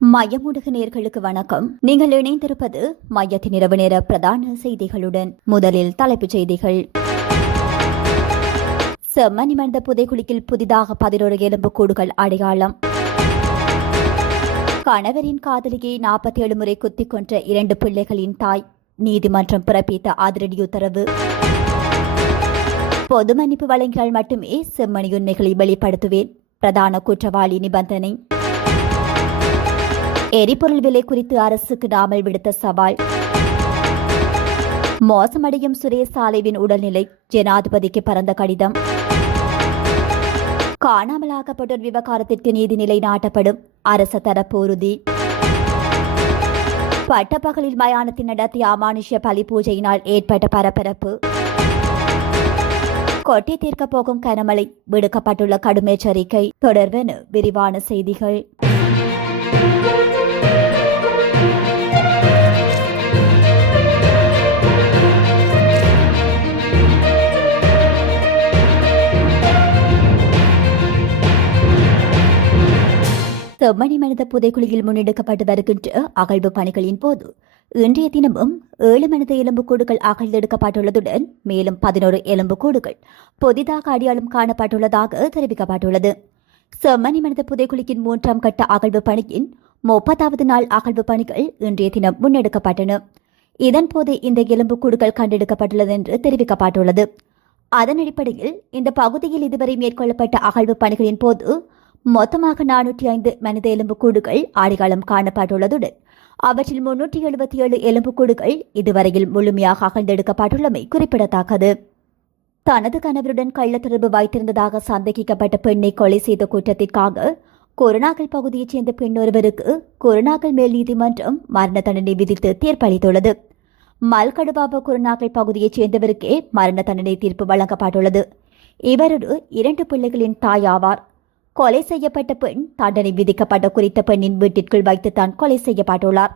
மையமுடுக நேர்களுக்கு வணக்கம். நீங்கள் இணைந்திருப்பது மையத்தின் இரவு நேர பிரதான செய்திகளுடன். முதலில் தலைப்புச் செய்திகள். செம்மணி மனித புதைகுழியில் புதிதாக 11 எலும்புக்கூடுகள் அடையாளம். கணவரின் காதலியை 47 முறை குத்திக் கொன்ற 2 பிள்ளைகளின் தாய். நீதிமன்றம் பிறப்பித்த அதிரடி உத்தரவு. பொது மன்னிப்பு வழங்கினால் மட்டுமே செம்மணி உண்மைகளை வெளிப்படுத்துவேன். பிரதான குற்றவாளி நிபந்தனை. எரிபொருள் விலை குறித்து அரசுக்கு நாமல் விடுத்த சவால். மோசமடையும் சுரேஷ் சாலைவின் உடல்நிலை. ஜனாதிபதிக்கு பரந்த கடிதம். காணாமலாக்கப்பட்டோர் விவகாரத்திற்கு நீதி நிலைநாட்டப்படும். அரசு தரப்பு உறுதி. பட்டப்பகலில் மயானத்தில் நடத்திய அமானுஷ்ய பலி பூஜையினால் ஏற்பட்ட பரபரப்பு. கொட்டி தீர்க்கப் போகும் கனமழை. விடுக்கப்பட்டுள்ள கடும் எச்சரிக்கை. தொடர்பென விரிவான செய்திகள். செம்மணி மனித புதைக்குழியில் முன்னெடுக்கப்பட்டு வருகின்ற அகழ்வு பணிகளின் போது இன்றைய தினமும் 7 மனித எலும்புக்கூடுகள் அகழ்ந்தெடுக்கப்பட்டுள்ளதுடன் மேலும் 11 எலும்புக்கூடுகள் புதிதாக அடையாளம் காணப்பட்டுள்ளதாக தெரிவிக்கப்பட்டுள்ளது. செம்மணி மனித புதைக்குழியின் 3ஆம் கட்ட அகழ்வு பணியின் 30வது நாள் அகழ்வு பணிகள் இன்றைய தினம் முன்னெடுக்கப்பட்டன. இதன்போது இந்த எலும்புக்கூடுகள் கண்டெடுக்கப்பட்டுள்ளது என்று தெரிவிக்கப்பட்டுள்ளது. அதன் அடிப்படையில் இந்த பகுதியில் இதுவரை மேற்கொள்ளப்பட்ட அகழ்வு பணிகளின் போது மொத்தமாக 405 மனித எலும்புக்கூடுகள் அடையாளம் காணப்பட்டுள்ளதுடன் அவற்றில் 377 எலும்புக்கூடுகள் இதுவரையில் முழுமையாக அகழ்ந்தெடுக்கப்பட்டுள்ளமை குறிப்பிடத்தக்கது. தனது கணவருடன் கள்ளத்தொடர்பு வைத்திருந்ததாக சந்தேகிக்கப்பட்ட பெண்ணை கொலை செய்த குற்றத்திற்காக குருநாகல் பகுதியைச் சேர்ந்த பெண் ஒருவருக்கு குருநாகல் மேல் நீதிமன்றம் மரண தண்டனை விதித்து தீர்ப்பளித்துள்ளது. மல்கடுபாப குருநாகல் பகுதியைச் சேர்ந்தவருக்கே மரண தண்டனை தீர்ப்பு வழங்கப்பட்டுள்ளது. இவரொரு 2 பிள்ளைகளின் தாயாவார். கொலை செய்யப்பட்ட பெண் தண்டனை விதிக்கப்பட்ட குறித்த பெண்ணின் வீட்டிற்குள் வைத்துத்தான் கொலை செய்யப்பட்டுள்ளார்.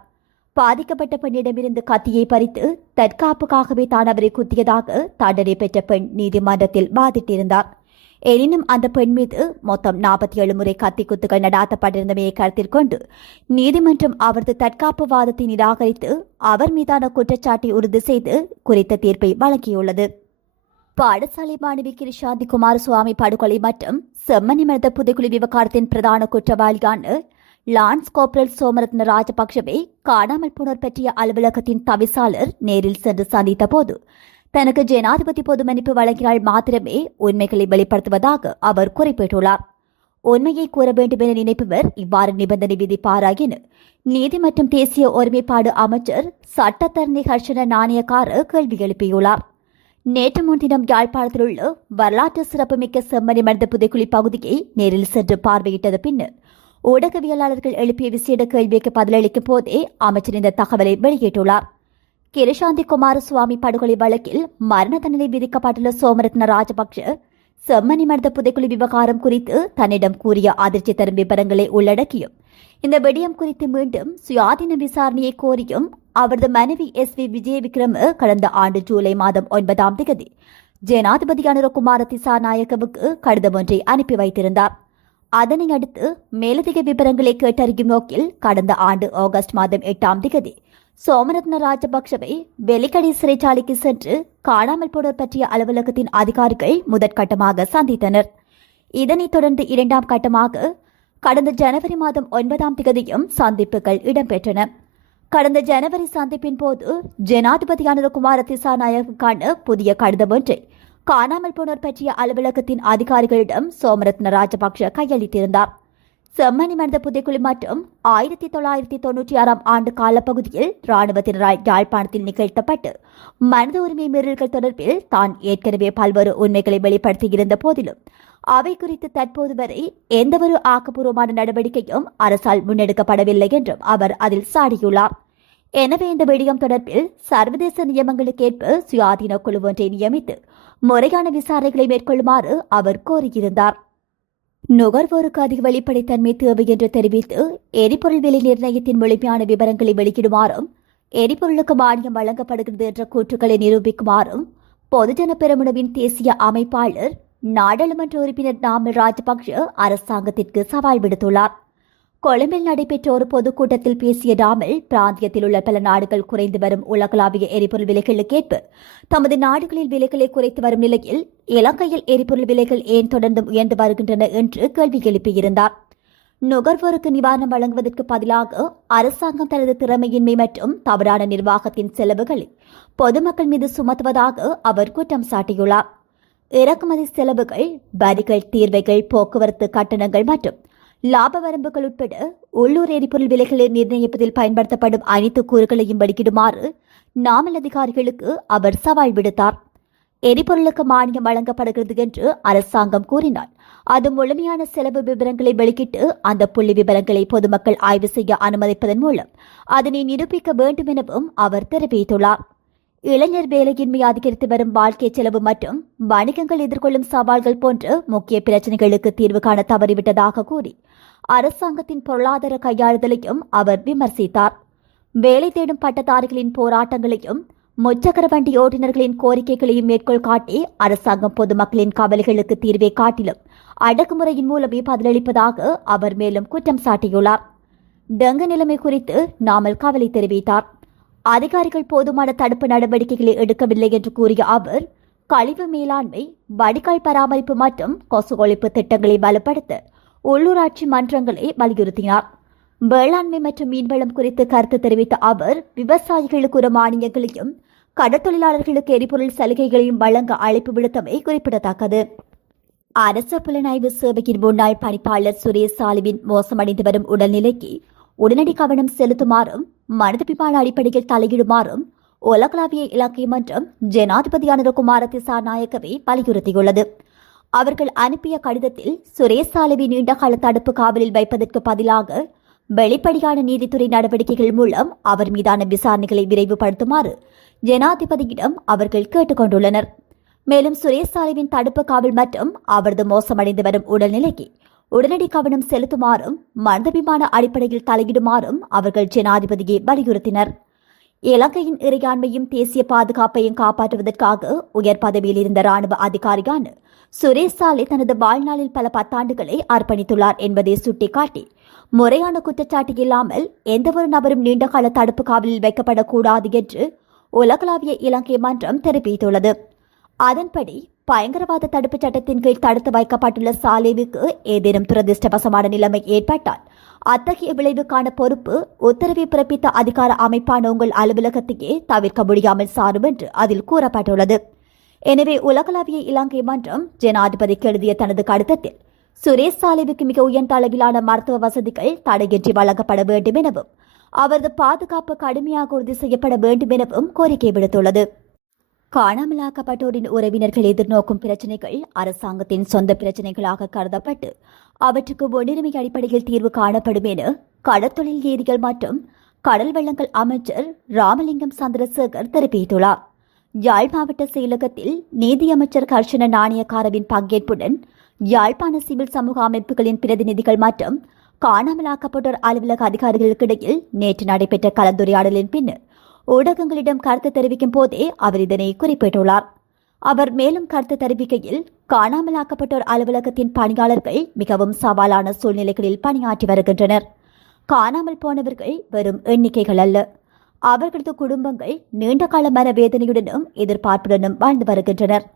பாதிக்கப்பட்ட பெண்ணிடமிருந்து கத்தியை பறித்து தற்காப்புக்காகவே தான் அவரை குத்தியதாக தண்டனை பெற்ற பெண் நீதிமன்றத்தில் வாதிட்டிருந்தார். எனினும் அந்த பெண் மீது மொத்தம் 47 முறை கத்தி குத்துகள் நடாத்தப்பட்டிருந்தமையை கருத்தில் கொண்டு நீதிமன்றம் அவரது தற்காப்பு வாதத்தை நிராகரித்து அவர் மீதான குற்றச்சாட்டை உறுதி செய்து குறித்த தீர்ப்பை வழங்கியுள்ளது. பாடசாலை மாணவி கிருஷாந்தி குமாரசுவாமி படுகொலை மற்றும் செம்மணி மனித புதைக்குழி விவகாரத்தின் பிரதான குற்றவாளியான லான்ஸ் கோப்ரல் சோமரத்ன ராஜபக்ஷவை காணாமல் போனோர் பற்றிய அலுவலகத்தின் தவிசாளர் நேரில் சென்று சந்தித்த போது தனக்கு ஜனாதிபதி பொது மன்னிப்பு வழங்கினால் மாத்திரமே உண்மைகளை வெளிப்படுத்துவதாக அவர் குறிப்பிட்டுள்ளார். உண்மையை கூற வேண்டும் என நினைப்பவர் இவ்வாறு நிபந்தனை விதிப்பாரா என நீதி மற்றும் தேசிய ஒருமைப்பாடு அமைச்சர் சட்டத்தரணி ஹர்ஷன நாணயக்கார கேள்வி எழுப்பியுள்ளார். நேற்று முன்தினம் யாழ்ப்பாணத்தில் உள்ள வரலாற்று சிறப்புமிக்க செம்மணி மனித புதைக்குழி பகுதியை நேரில் சென்று பார்வையிட்டது. பின்னர் ஊடகவியலாளர்கள் எழுப்பிய விசேட கேள்விக்கு பதிலளிக்கும் போதே அமைச்சர் இந்த தகவலை வெளியிட்டுள்ளார். கிருஷாந்தி குமாரசுவாமி படுகொலை வழக்கில் மரண தண்டனை விதிக்கப்பட்டுள்ள சோமரத்ன ராஜபக்ஷ செம்மணி மனித புதைக்குழி விவகாரம் குறித்து தன்னிடம் கூறிய அதிர்ச்சி தரும் விவரங்களை உள்ளடக்கியும் இந்த விடயம் குறித்து மீண்டும் சுயாதீன விசாரணையை கோரியும் அவரது மனைவி SV விஜய விக்ரம கடந்த ஆண்டு ஜூலை மாதம் 9ஆம் தேதி ஜனாதிபதி அனுரகுமார திசாநாயக்கவுக்கு கடிதம் ஒன்றை அனுப்பி வைத்திருந்தார். அதனை அடுத்து மேலதிக விவரங்களை கேட்டறியும் நோக்கில் கடந்த ஆண்டு ஆகஸ்ட் மாதம் 8ஆம் தேதி சோமரத்ன ராஜபக்ஷவை வெலிக்கடை சிறைச்சாலைக்கு சென்று காணாமல் போனோர் பற்றிய அலுவலகத்தின் அதிகாரிகள் முதற்கட்டமாக சந்தித்தனர். இதனைத் தொடர்ந்து 2ஆம் கட்டமாக கடந்த ஜனவரி மாதம் 9ஆம் தேதியும் சந்திப்புகள் இடம்பெற்றன. கடந்த ஜனவரி சந்திப்பின் போது ஜனாதிபதி அனுரகுமார திசாநாயகவுக்கான புதிய கடிதம் ஒன்றை காணாமல் போனோர் பற்றிய அலுவலகத்தின் அதிகாரிகளிடம் சோமரத்ன ராஜபக்ஷ கையளித்திருந்தார். செம்மணி மனித புதைக்குழி மற்றும் 1996ஆம் ஆண்டு காலப்பகுதியில் இராணுவத்தினரால் யாழ்ப்பாணத்தில் நிகழ்த்தப்பட்டு மனித உரிமை மீறல்கள் தொடர்பில் தான் ஏற்கனவே பல்வேறு உண்மைகளை வெளிப்படுத்தியிருந்த போதிலும் அவை குறித்து தற்போது வரை எந்தவொரு ஆக்கப்பூர்வமான நடவடிக்கையும் அரசால் முன்னெடுக்கப்படவில்லை என்றும் அவர் அதில் சாடியுள்ளார். எனவே இந்த விடயம் தொடர்பில் சர்வதேச நியமங்களுக்கேற்ப சுயாதீன குழு ஒன்றை நியமித்து முறையான விசாரணைகளை மேற்கொள்ளுமாறு அவர் கோரியிருந்தார். நுகர்வோருக்கு அதிக வெளிப்படைத்தன்மை தேவை என்று தெரிவித்து எரிபொருள் விலை நிர்ணயத்தின் முழுமையான விவரங்களை வெளியிடுமாறும் எரிபொருளுக்கு மானியம் வழங்கப்படுகிறது என்ற கூற்றுக்களை நிரூபிக்குமாறும் பொதுஜன பெரமுனவின் தேசிய அமைப்பாளர் நாடாளுமன்ற உறுப்பினர் நாமல் ராஜபக்ஷ அரசாங்கத்திற்கு சவால் விடுத்துள்ளார். கொழும்பில் நடைபெற்ற ஒரு பொதுக்கூட்டத்தில் பேசிய ராமல் பிராந்தியத்தில் உள்ள பல நாடுகள் குறைந்து வரும் உலகளாவிய எரிபொருள் விலைகளுக்கேற்ப தமது நாடுகளில் விலைகளை குறைத்து வரும் நிலையில் இலங்கையில் எரிபொருள் விலைகள் ஏன் தொடர்ந்து உயர்ந்து வருகின்றன என்று கேள்வி எழுப்பியிருந்தார். நுகர்வோருக்கு நிவாரணம் வழங்குவதற்கு பதிலாக அரசாங்கம் தனது திறமையின்மை மற்றும் தவறான நிர்வாகத்தின் செலவுகளை பொதுமக்கள் மீது சுமத்துவதாக அவர் குற்றம் சாட்டியுள்ளார். இறக்குமதி செலவுகள், வரிகள், தீர்வைகள், போக்குவரத்து கட்டணங்கள் மற்றும் லாப வரம்புகள் உட்பட உள்ளூர் எரிபொருள் விலைகளை நிர்ணயிப்பதில் பயன்படுத்தப்படும் அனைத்து கூறுகளையும் வெளியிடுமாறு நாமல் அதிகாரிகளுக்கு அவர் சவால் விடுத்தார். எரிபொருளுக்கு மானியம் வழங்கப்படுகிறது என்று அரசாங்கம் கூறினால் அது முழுமையான செலவு விவரங்களை வெளியிட்டு அந்த புள்ளி விவரங்களை பொதுமக்கள் ஆய்வு செய்ய அனுமதிப்பதன் மூலம் அதனை நிரூபிக்க வேண்டும் எனவும் அவர் தெரிவித்துள்ளார். இளைஞர் வேலையின்மை அதிகரித்து வரும் வாழ்க்கை செலவு மற்றும் வணிகங்கள் எதிர்கொள்ளும் சவால்கள் போன்ற முக்கிய பிரச்சினைகளுக்கு தீர்வு காண தவறிவிட்டதாக கூறி அரசாங்கத்தின் பொருளாதார கையாளுதலையும் அவர் விமர்சித்தார். வேலை தேடும் பட்டதாரிகளின் போராட்டங்களையும் முச்சக்கர வண்டி ஓட்டுநர்களின் கோரிக்கைகளையும் மேற்கோள் காட்டி அரசாங்கம் பொதுமக்களின் கவலைகளுக்கு தீர்வை காட்டிலும் அடக்குமுறையின் மூலமே பதிலளிப்பதாக அவர் மேலும் குற்றம் சாட்டியுள்ளார். டெங்கு நிலைமை குறித்து நாமல் கவலை தெரிவித்தார். அதிகாரிகள் போதுமான தடுப்பு நடவடிக்கைகளை எடுக்கவில்லை என்று கூறிய அவர் கழிவு மேலாண்மை, வடிகால் பராமரிப்பு மற்றும் கொசு ஒழிப்பு திட்டங்களை பலப்படுத்த உள்ளூராட்சி மன்றங்களை வலியுறுத்தினார். வேளாண்மை மற்றும் மீன்வளம் குறித்து கருத்து தெரிவித்த அவர் விவசாயிகளுக்கு ஒரு மானியங்களையும் கடற்தொழிலாளர்களுக்கு எரிபொருள் சலுகைகளையும் வழங்க அழைப்பு விடுத்தமை குறிப்பிடத்தக்கது. அரசு புலனாய்வு சேவையின் முன்னாள் பணிப்பாளர் சுரேஷ் சாலிவின் மோசமடைந்து வரும் உடல்நிலைக்கு உடனடி கவனம் செலுத்துமாறும் மனிதபிமான அடிப்படையில் தலையிடுமாறும் உலகளாவிய இலங்கை மன்றம் ஜனாதிபதி அனுரகுமார திசாநாயக்கவை வலியுறுத்தியுள்ளது. அவர்கள் அனுப்பிய கடிதத்தில் சுரேஷ் சாலிவை நீண்டகால தடுப்பு காவலில் வைப்பதற்கு பதிலாக வெளிப்படையான நீதித்துறை நடவடிக்கைகள் மூலம் அவர் மீதான விசாரணைகளை விரைவுபடுத்துமாறு ஜனாதிபதியிடம் அவர்கள் கேட்டுக் கொண்டுள்ளனர். மேலும் சுரேஷ் சாலிவின் தடுப்பு காவல் மற்றும் அவரது மோசமடைந்து வரும் உடல்நிலைக்கு உடனடி கவனம் செலுத்துமாறும் மனிதாபிமான அடிப்படையில் தலையிடுமாறும் அவர்கள் ஜனாதிபதியை வலியுறுத்தினர். இலங்கையின் இறையாண்மையும் தேசிய பாதுகாப்பையும் காப்பாற்றுவதற்காக உயர் பதவியில் இருந்த ராணுவ அதிகாரியான சுரேஷ் சாலை தனது வாழ்நாளில் பல பத்தாண்டுகளை அர்ப்பணித்துள்ளார் என்பதை சுட்டிக்காட்டி முறையான குற்றச்சாட்டு இல்லாமல் எந்தவொரு நபரும் நீண்டகால தடுப்பு காவலில் வைக்கப்படக்கூடாது என்று உலகளாவிய இலங்கை மன்றம் தெரிவித்துள்ளது. அதன்படி பயங்கரவாத தடுப்புச் சட்டத்தின் கீழ் தடுத்து வைக்கப்பட்டுள்ள சாலேவுக்கு ஏதேனும் துரதிருஷ்டவசமான நிலைமை ஏற்பட்டால் அத்தகைய விளைவுக்கான பொறுப்பு உத்தரவை பிறப்பித்த அதிகார அமைப்பான உங்கள் அலுவலகத்தையே தவிர்க்க முடியாமல் சாரும் என்று அதில் கூறப்பட்டுள்ளது. எனவே உலகளாவிய இலங்கை மன்றம் ஜனாதிபதிக்கு எழுதிய தனது கடிதத்தில் சுரேஷ் சாலேவுக்கு மிக உயர்ந்த அளவிலான மருத்துவ வசதிகள் தடையின்றி வழங்கப்பட வேண்டும் எனவும் அவரது பாதுகாப்பு கடுமையாக உறுதி செய்யப்பட வேண்டும் எனவும் கோரிக்கை விடுத்துள்ளது. காணாமலாக்கப்பட்டோரின் உறவினர்கள் எதிர்நோக்கும் பிரச்சினைகள் அரசாங்கத்தின் சொந்த பிரச்சினைகளாக கருதப்பட்டு அவற்றுக்கு முன்னுரிமை அடிப்படையில் தீர்வு காணப்படும் என கடற்தொழில் ஏரிகள் மற்றும் கடல் வளங்கள் அமைச்சர் ராமலிங்கம் சந்திரசேகர் தெரிவித்துள்ளார். யாழ் மாவட்ட செயலகத்தில் நீதியமைச்சர் கர்ஷன நாணயக்காரவின் பங்கேற்புடன் யாழ்ப்பாண சிவில் சமூக அமைப்புகளின் பிரதிநிதிகள் மற்றும் காணாமலாக்கப்பட்டோர் அலுவலக அதிகாரிகளுக்கிடையில் நேற்று நடைபெற்ற கலந்துரையாடலின் பின்னர் ஊடகங்களிடம் கருத்து தெரிவிக்கும் போதே அவர் இதனை குறிப்பிட்டுள்ளார். அவர் மேலும் கருத்து தெரிவிக்கையில் காணாமலாக்கப்பட்டோர் அலுவலகத்தின் பணியாளர்கள் மிகவும் சவாலான சூழ்நிலைகளில் பணியாற்றி வருகின்றனர். காணாமல் போனவர்கள் வெறும் எண்ணிக்கைகள் அல்ல, அவர்களது குடும்பங்கள் நீண்டகால மனவேதனையுடனும் எதிர்பார்ப்புடனும் வாழ்ந்து வருகின்றனர்.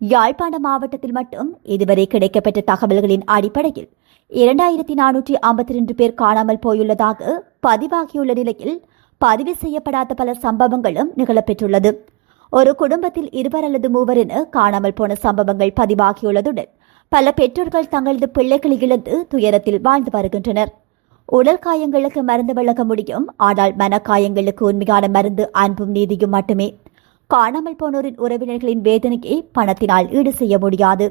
யாழ்ப்பாண மாவட்டத்தில் மட்டும் இதுவரை கிடைக்கப்பெற்ற தகவல்களின் அடிப்படையில் 2452 பேர் காணாமல் போயுள்ளதாக பதிவாகியுள்ள நிலையில் பதிவு செய்யப்படாத பல சம்பவங்களும் நிகழப்பெற்றுள்ளது. ஒரு குடும்பத்தில் 2 அல்லது 3 என காணாமல் போன சம்பவங்கள் பதிவாகியுள்ளதுடன் பல பெற்றோர்கள் தங்களது பிள்ளைகளை இழந்து துயரத்தில் வாழ்ந்து வருகின்றனர். உடல் காயங்களுக்கு மருந்து வழங்க முடியும், ஆனால் மனக்காயங்களுக்கு உண்மையான மருந்து அன்பும் நீதியும் மட்டுமே. காணாமல் போனோரின் உறவினர்களின் வேதனையை பணத்தினால் ஈடு செய்ய முடியாது.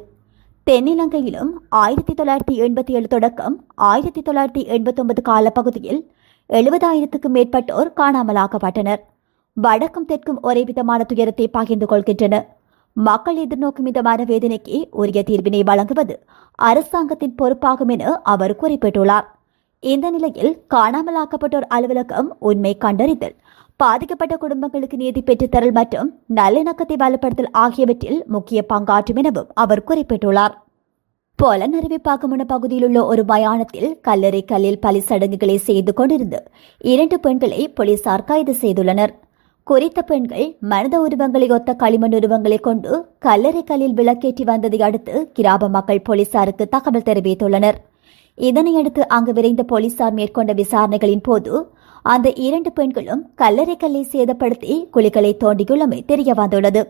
தென்னிலங்கையிலும் 1987 தொடக்கம் 1989 காலப்பகுதியில் 70,000க்கும் மேற்பட்டோர் காணாமலாக்கப்பட்டனர். வடக்கும் தெற்கும் ஒரே விதமான துயரத்தை பகிர்ந்து கொள்கின்றனர். மக்கள் எதிர்நோக்கும் இந்த மனவேதனைக்கு உரிய தீர்வினை வழங்குவது அரசாங்கத்தின் பொறுப்பாகும் என அவர் குறிப்பிட்டுள்ளார். இந்த நிலையில் காணாமலாக்கப்பட்டோர் அலுவலகம் உண்மை கண்டறிதல், பாதிக்கப்பட்ட குடும்பங்களுக்கு நீதி பெற்றுத்தரல் மற்றும் நல்லிணக்கத்தை வலுப்படுத்தல் ஆகியவற்றில் முக்கிய பங்காற்றும் எனவும் அவர் குறிப்பிட்டுள்ளார். பொலனருவி பாக்கமுன பகுதியில் உள்ள ஒரு மயானத்தில் கல்லறை கல்லில் பலி சடங்குகளை செய்து கொண்டிருந்து 2 பெண்களை போலீசார் கைது செய்துள்ளனர். குறித்த பெண்கள் மனித உருவங்களை ஒத்த களிமண் உருவங்களை கொண்டு கல்லறை கல்லில் விளக்கேற்றி வந்ததை அடுத்து கிராம மக்கள் போலீசாருக்கு தகவல் தெரிவித்துள்ளனர். இதனையடுத்து அங்கு விரைந்த போலீசார் மேற்கொண்ட விசாரணைகளின் போது அந்த 2 பெண்களும் கல்லறை கல்லை சேதப்படுத்தி குழிகளை தோண்டியுள்ளமை தெரிய வந்துள்ளது.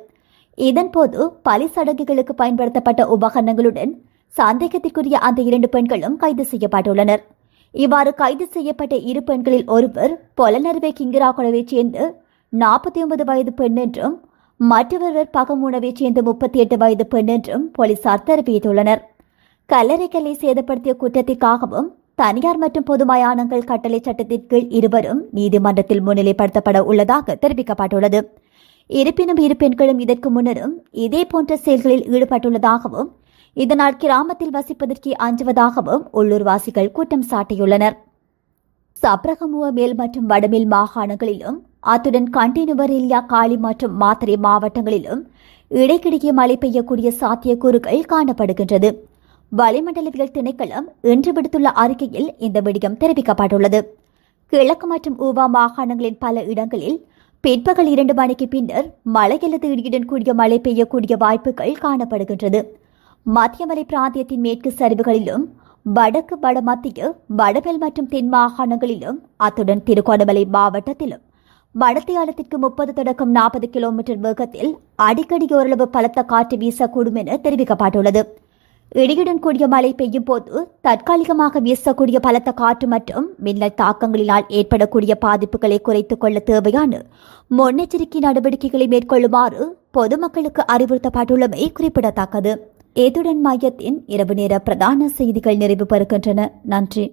இதன்போது பலி சடங்குகளுக்கு பயன்படுத்தப்பட்ட உபகரணங்களுடன் சந்தேகத்திற்குரிய அந்த 2 பெண்களும் கைது செய்யப்பட்டுள்ளனர். இவ்வாறு கைது செய்யப்பட்ட 2 பெண்களில் ஒருவர் பொலனறுவை கிங்கிராகுளவைச் சேர்ந்த 49 வயது பெண் என்றும் மற்றொருவர் பகமுனவைச் சேர்ந்த 38 வயது பெண் என்றும் போலீசார் தெரிவித்துள்ளனர். கல்லறை கல்லை சேதப்படுத்திய குற்றத்திற்காகவும் தனியார் மற்றும் பொது மயானங்கள் கட்டளை சட்டத்தின் கீழ் இருவரும் நீதிமன்றத்தில் முன்னிலைப்படுத்தப்பட உள்ளதாக தெரிவிக்கப்பட்டுள்ளது. இருப்பினும் 2 பெண்களும் இதற்கு முன்னரும் இதே போன்ற செயல்களில் ஈடுபட்டுள்ளதாகவும் இதனால் கிராமத்தில் வசிப்பதற்கு அஞ்சுவதாகவும் உள்ளூர்வாசிகள் குற்றம் சாட்டியுள்ளனர். சப்ரகமுவ மேல் மற்றும் வடமேல் மாகாணங்களிலும் அத்துடன் கண்டினுவரெல்யா காலி மற்றும் மாத்தறை மாவட்டங்களிலும் இடைக்கிடையே மழை பெய்யக்கூடிய சாத்தியக்கூறுகள் காணப்படுகின்றது. வளிமண்டலவியல் திணைக்களம் இன்று விடுத்துள்ள அறிக்கையில் இந்த விடயம் தெரிவிக்கப்பட்டுள்ளது. கிழக்கு மற்றும் ஊவா மாகாணங்களின் பல இடங்களில் பிற்பகல் 2 மணிக்கு பின்னர் மழை அல்லது இடியுடன் கூடிய மழை பெய்யக்கூடிய வாய்ப்புகள் காணப்படுகின்றது. மத்திய மலை பிராந்தியத்தின் மேற்கு சரிவுகளிலும் வடக்கு வடமத்திய வடமேல் மற்றும் தென் மாகாணங்களிலும் அத்துடன் திருகோணமலை மாவட்டத்திலும் மடத்தியாலத்திற்கு 30 தொடக்கம் 40 கிலோமீட்டர் வேகத்தில் அடிக்கடி ஓரளவு பலத்த காற்று வீசக்கூடும் என தெரிவிக்கப்பட்டுள்ளது. இடியுடன் கூடிய மழை பெய்யும் போது தற்காலிகமாக வீசக்கூடிய பலத்த காற்று மற்றும் மின்னல் தாக்கங்களினால் ஏற்படக்கூடிய பாதிப்புகளை குறைத்துக் கொள்ள தேவையான முன்னெச்சரிக்கை நடவடிக்கைகளை மேற்கொள்ளுமாறு பொதுமக்களுக்கு அறிவுறுத்தப்பட்டுள்ளமை குறிப்பிடத்தக்கது. இத்துடன் மையத்தின் இரவு நேர பிரதான செய்திகள் நிறைவு பெறுகின்றன. நன்றி.